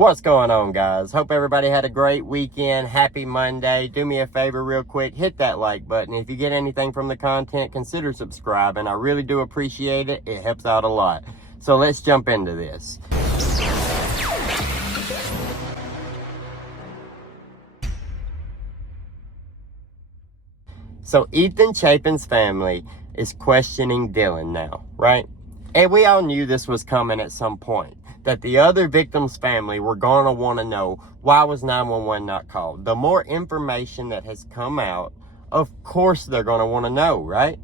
What's going on, guys? Hope everybody had a great weekend. Happy Monday. Do me a favor real quick, hit that like button. If you get anything from the content, consider subscribing. I really do appreciate it. It helps out a lot. So let's jump into this. So Ethan Chapin's family is questioning Dylan now, right? And we all knew this was coming at some point, that the other victim's family were going to want to know, why was 911 not called? The more information that has come out, of course they're going to want to know, right?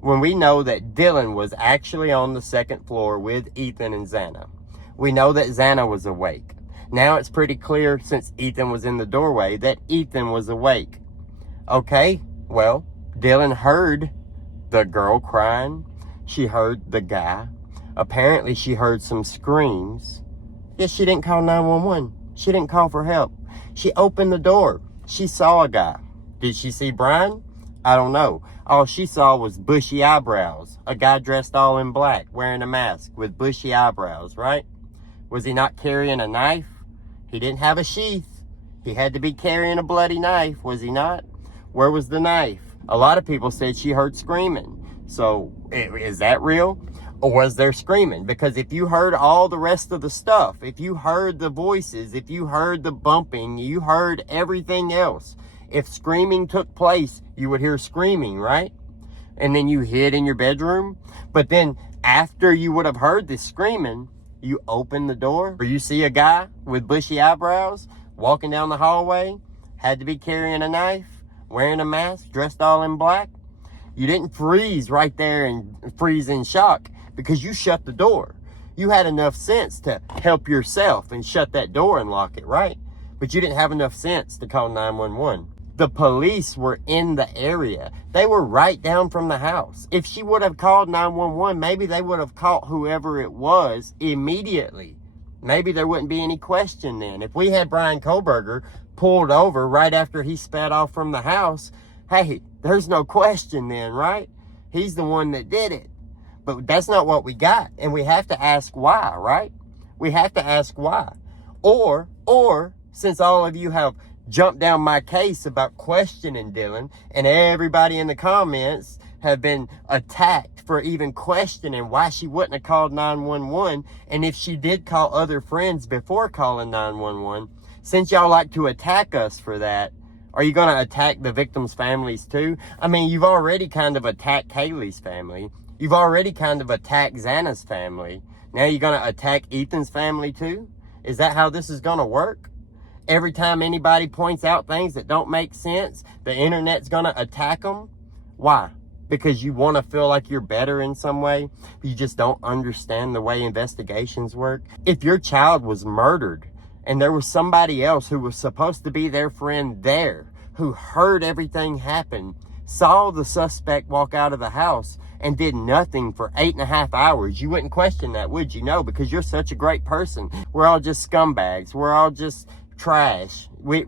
When we know that Dylan was actually on the second floor with Ethan and Xana. We know that Xana was awake. Now it's pretty clear, since Ethan was in the doorway, that Ethan was awake. Okay, well, Dylan heard the girl crying. She heard the guy. Apparently, she heard some screams. Yet she didn't call 911. She didn't call for help. She opened the door. She saw a guy. Did she see Brian? I don't know. All she saw was bushy eyebrows. A guy dressed all in black, wearing a mask with bushy eyebrows, right? Was he not carrying a knife? He didn't have a sheath. He had to be carrying a bloody knife, was he not? Where was the knife? A lot of people said she heard screaming. So, is that real? Or was there screaming? Because if you heard all the rest of the stuff, if you heard the voices, if you heard the bumping, you heard everything else. If screaming took place, you would hear screaming, right? And then you hid in your bedroom. But then after you would have heard the screaming, you open the door, or you see a guy with bushy eyebrows walking down the hallway, had to be carrying a knife, wearing a mask, dressed all in black. You didn't freeze right there and freeze in shock because you shut the door. You had enough sense to help yourself and shut that door and lock it, right? But you didn't have enough sense to call 911. The police were in the area. They were right down from the house. If she would have called 911, maybe they would have caught whoever it was immediately. Maybe there wouldn't be any question then. If we had Brian Koberger pulled over right after he sped off from the house, hey, there's no question then, right? He's the one that did it. But that's not what we got. And we have to ask why, right? We have to ask why. Or, since all of you have jumped down my case about questioning Dylan, and everybody in the comments have been attacked for even questioning why she wouldn't have called 911, and if she did call other friends before calling 911, since y'all like to attack us for that, are you going to attack the victims' families too? I mean, you've already kind of attacked Kaylee's family. You've already kind of attacked Xana's family. Now you're going to attack Ethan's family too? Is that how this is going to work? Every time anybody points out things that don't make sense, the internet's going to attack them? Why? Because you want to feel like you're better in some way? You just don't understand the way investigations work? If your child was murdered, and there was somebody else who was supposed to be their friend there, who heard everything happen, saw the suspect walk out of the house, and did nothing for 8.5 hours, you wouldn't question that, would you? No, because you're such a great person. We're all just scumbags. We're all just trash. We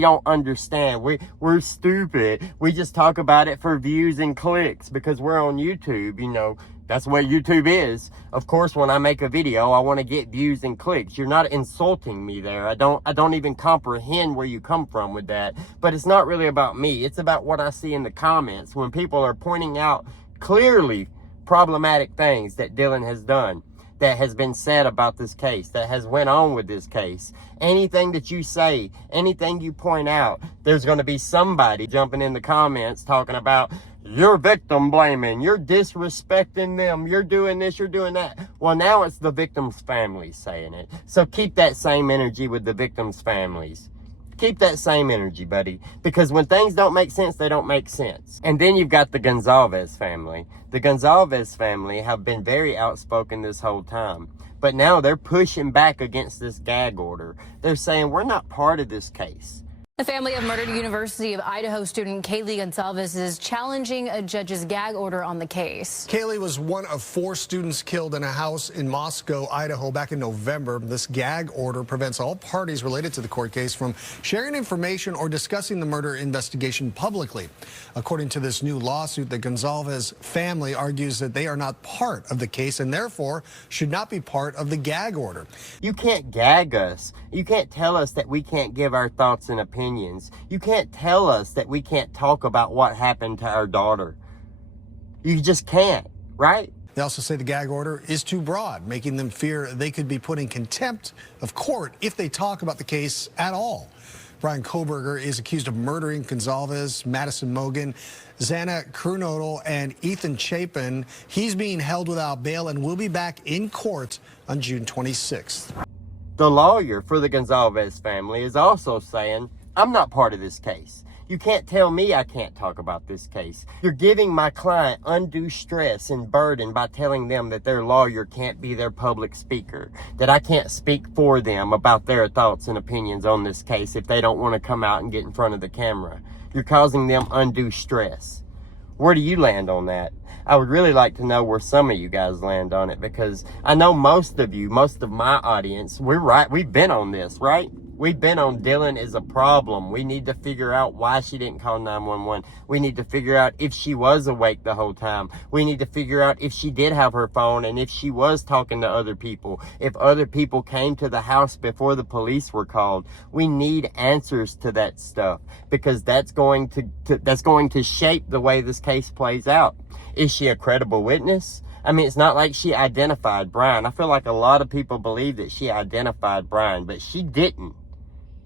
don't understand. We're stupid. We just talk about it for views and clicks because we're on YouTube, you know. That's what YouTube is. Of course, when I make a video, I want to get views and clicks. You're not insulting me there. I don't even comprehend where you come from with that. But it's not really about me. It's about what I see in the comments when people are pointing out clearly problematic things that Dylan has done, that has been said about this case, that has went on with this case. Anything that you say, anything you point out, there's going to be somebody jumping in the comments talking about, you're victim blaming, you're disrespecting them, you're doing this, you're doing that. Well, now it's the victim's families saying it. So keep that same energy with the victim's families. Keep that same energy, buddy. Because when things don't make sense, they don't make sense. And then you've got the Gonzalez family. The Gonzalez family have been very outspoken this whole time. But now they're pushing back against this gag order. They're saying, we're not part of this case. The family of murdered University of Idaho student Kaylee Gonzalez is challenging a judge's gag order on the case. Kaylee was one of 4 students killed in a house in Moscow, Idaho back in November. This gag order prevents all parties related to the court case from sharing information or discussing the murder investigation publicly. According to this new lawsuit, the Gonzalez family argues that they are not part of the case and therefore should not be part of the gag order. You can't gag us. You can't tell us that we can't give our thoughts and opinions. You can't tell us that we can't talk about what happened to our daughter. You just can't, right? They also say the gag order is too broad, making them fear they could be put in contempt of court if they talk about the case at all. Brian Koberger is accused of murdering Gonzalez, Madison Mogan, Xana Kernodle, and Ethan Chapin. He's being held without bail and will be back in court on June 26th. The lawyer for the Gonzalez family is also saying, I'm not part of this case. You can't tell me I can't talk about this case. You're giving my client undue stress and burden by telling them that their lawyer can't be their public speaker, that I can't speak for them about their thoughts and opinions on this case if they don't want to come out and get in front of the camera. You're causing them undue stress. Where do you land on that? I would really like to know where some of you guys land on it, because I know most of you, most of my audience, we've been on this, right? We've been on Dylan is a problem. We need to figure out why she didn't call 911. We need to figure out if she was awake the whole time. We need to figure out if she did have her phone and if she was talking to other people. If other people came to the house before the police were called. We need answers to that stuff, because that's going to shape the way this case plays out. Is she a credible witness? I mean, it's not like she identified Brian. I feel like a lot of people believe that she identified Brian, but she didn't.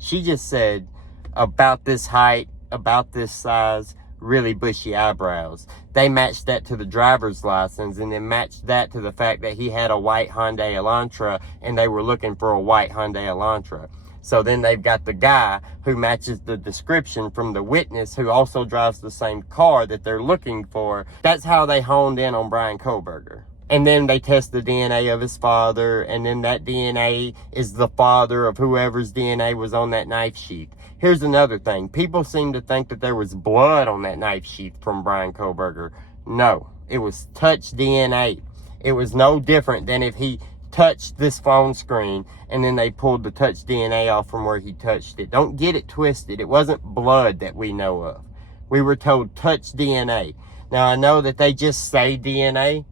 She just said about this height, about this size, really bushy eyebrows. They matched that to the driver's license and then matched that to the fact that he had a white Hyundai Elantra and they were looking for a white Hyundai Elantra. So then they've got the guy who matches the description from the witness who also drives the same car that they're looking for. That's how they honed in on Brian Koberger. And then they test the DNA of his father, and then that DNA is the father of whoever's DNA was on that knife sheath. Here's another thing. People seem to think that there was blood on that knife sheath from Brian Koberger. No, it was touch DNA. It was no different than if he touched this phone screen and then they pulled the touch DNA off from where he touched it. Don't get it twisted. It wasn't blood that we know of. We were told touch DNA. Now, I know that they just say DNA.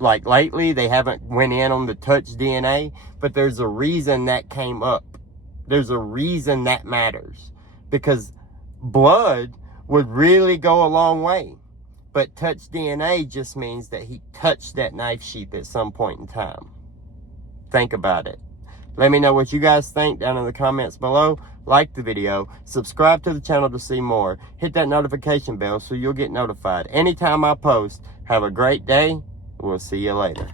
Like lately, they haven't went in on the touch DNA, but there's a reason that came up. There's a reason that matters, because blood would really go a long way. But touch DNA just means that he touched that knife sheath at some point in time. Think about it. Let me know what you guys think down in the comments below. Like the video, subscribe to the channel to see more. Hit that notification bell so you'll get notified anytime I post. Have a great day. We'll see you later.